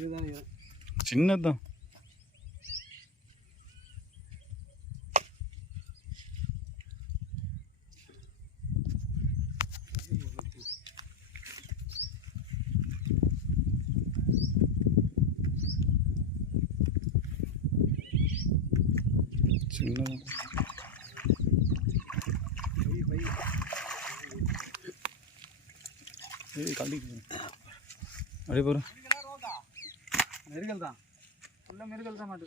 சின்னதான். சின்னதான். அப்படியே போகிறேன். மெருகல் தான் ஃபுல்லாக மெருகல் தான் மாட்டு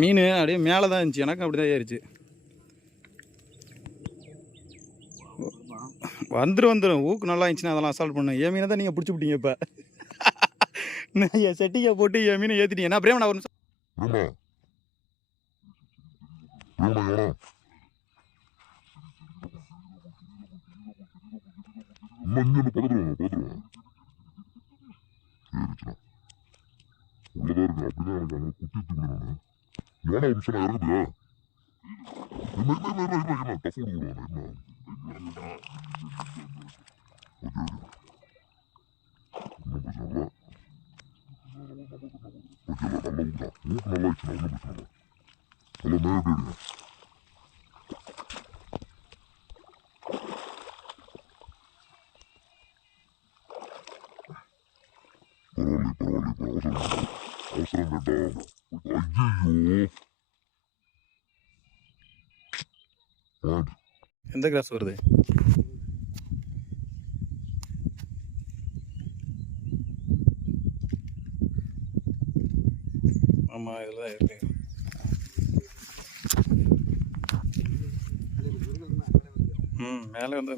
மீன் அப்படியே மேலே தான் இருந்துச்சு. எனக்கும் அப்படி தான் ஏறிச்சு. வந்துடும் ஊக்கு நல்லா இருந்துச்சுன்னா அதெல்லாம் அசால்ட் பண்ணேன். என் மீனை தான் நீங்கள் பிடிச்சி விட்டீங்க. இப்போ என் செட்டிங்கை போட்டு என் மீனை ஏற்றிட்டீங்க. என்ன பிரேமண்ணா ஒரு நிமிஷம். எந்த கிளாஸ் வருது? ஆமாம் இதில் தான் இருக்கு. மேலே வந்து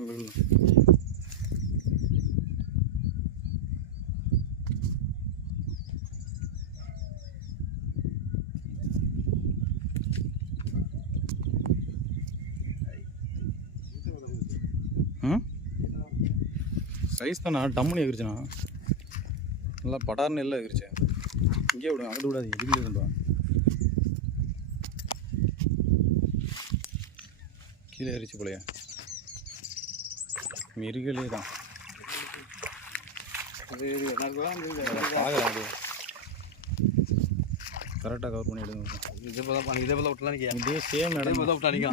சைஸ் தானே டம்முன்னு எகிரிச்சுண்ணா. நல்லா படார்னு எல்லாம் எகிரிச்சு. இங்கே விடுங்க, அங்கிட்டு விடாது. எதுக்குள்ளே கொண்டு கீழே எரிச்சு போலையா? மிருகலே தான் அது. பார்க்கலாம் அது கரெக்டாக கவர் பண்ணி எடுங்க. இதே போல் விட்டலாம். இதே சேம் இடம் போல் விட்டானிக்கா.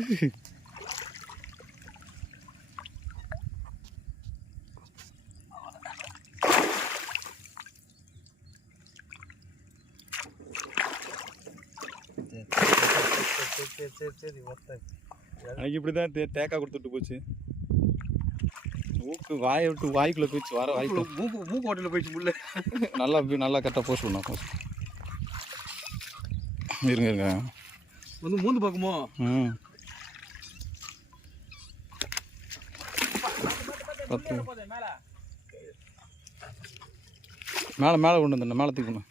எனக்கு இப்படி தான் தேக்கா கொடுத்துட்டு போச்சு. மூக்கு வாயை விட்டு வாய்க்குள்ளே போயிடுச்சு. வர வாய்க்குள்ள மூக்கு ஓட்டில் போயிடுச்சு. முள்ள நல்லா கரெக்டாக போஸ்ட் பண்ணா. இருங்க வந்து மூந்து பார்க்குமோ? மேலே கொண்டு வந்துடணும். மேலே தூக்கணும்.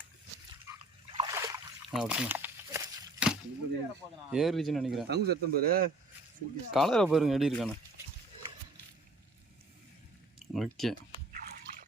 விட்டுணும். ஏறிச்சுன்னு நினைக்கிறேன். அங்கே சத்தம் பாரு. கலரை பாருங்க எப்படி இருக்கானு. ஓகே.